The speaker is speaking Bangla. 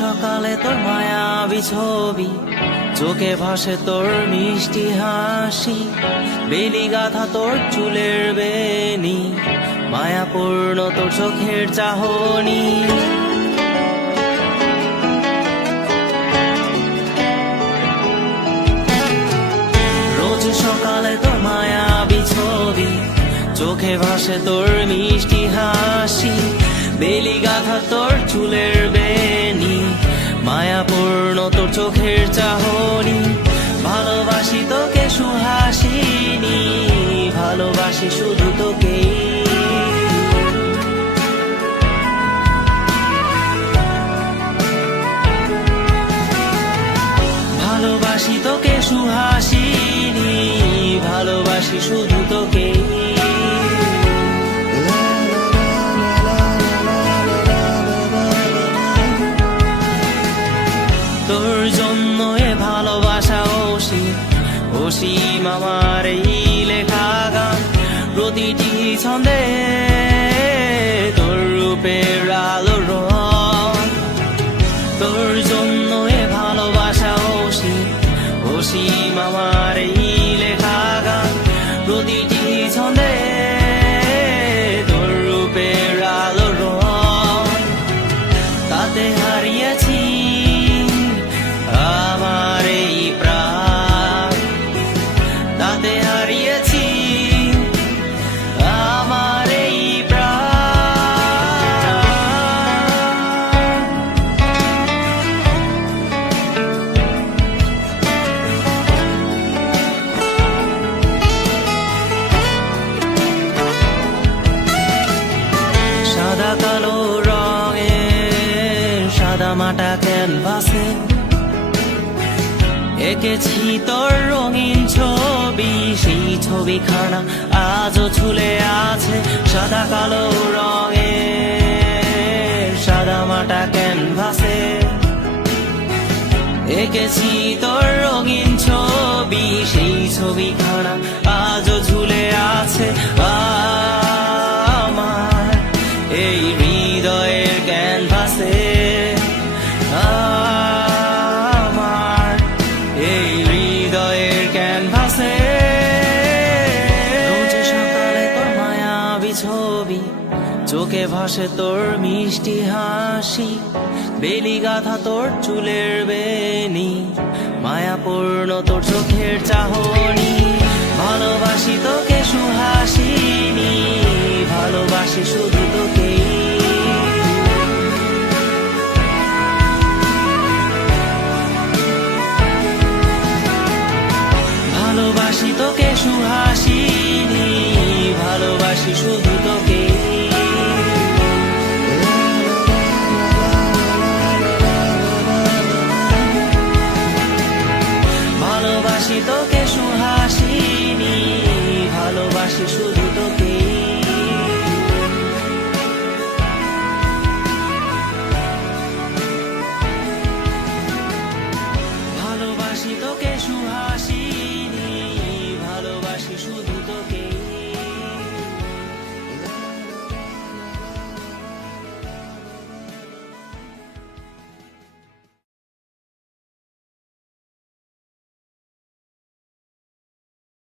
সকালে তোর মায়াবী ছবি, চোখে ভাসে তোর মিষ্টি হাসি, বেলি গাথা তোর চুলের বেনি, মায়াপূর্ণ তোর চোখের চাহনি। রোজ সকালে তোর মায়াবী ছবি, চোখে ভাসে তোর মিষ্টি হাসি, বেলি গাথা তোর চুলের বেনি, মায়াপূর্ণ তোর চোখের চাহনি। ভালোবাসি তোকে সুহাসিনী, ভালোবাসি শুধু তোকেই। ভালোবাসি তোকে সুহাসিনী, ভালোবাসি শুধু তোকেই। তোর জন্য এ ভালোবাসা অসীম, অসীম আমার এই লেখা গান, প্রতিটি ছন্দে তোর রূপের আলো রং। তোর জন্য এ ভালোবাসা অসীম, অসীম আমার এই লেখা গান, প্রতিটি ছন্দে তোর রূপের আলো রং। তাতে হারিয়েছি আমার এই প্রাণ, তাতে হারিয়েছি আমার এই প্রাণ। সাদা কালো রঙের সাদা মাটা ক্যানভাসে এঁকেছি তোর রঙিন ছবি, সেই ছবিখানা আজও ঝুলে আছে। সাদা কালো রঙের সাদা মাটা ক্যানভাসে এঁকেছি তোর রঙিন ছবি, সেই ছবিখানা আজও ঝুলে আছে আমার এই হৃদয়ের ক্যানভাসে। আমার এই হৃদয়ের ক্যানভাসে রোজ সকালে তোর মায়াবী ছবি, চোখে ভাসে তোর মিষ্টি হাসি, বেলি গাথা তোর চুলের বেনি, মায়াপূর্ণ তোর চোখের চাহনি। ভালোবাসি তোকে সুহাসিনী, ভালোবাসি শুধু তোকেই। ভালোবাসি তোকে সুহাসিনী,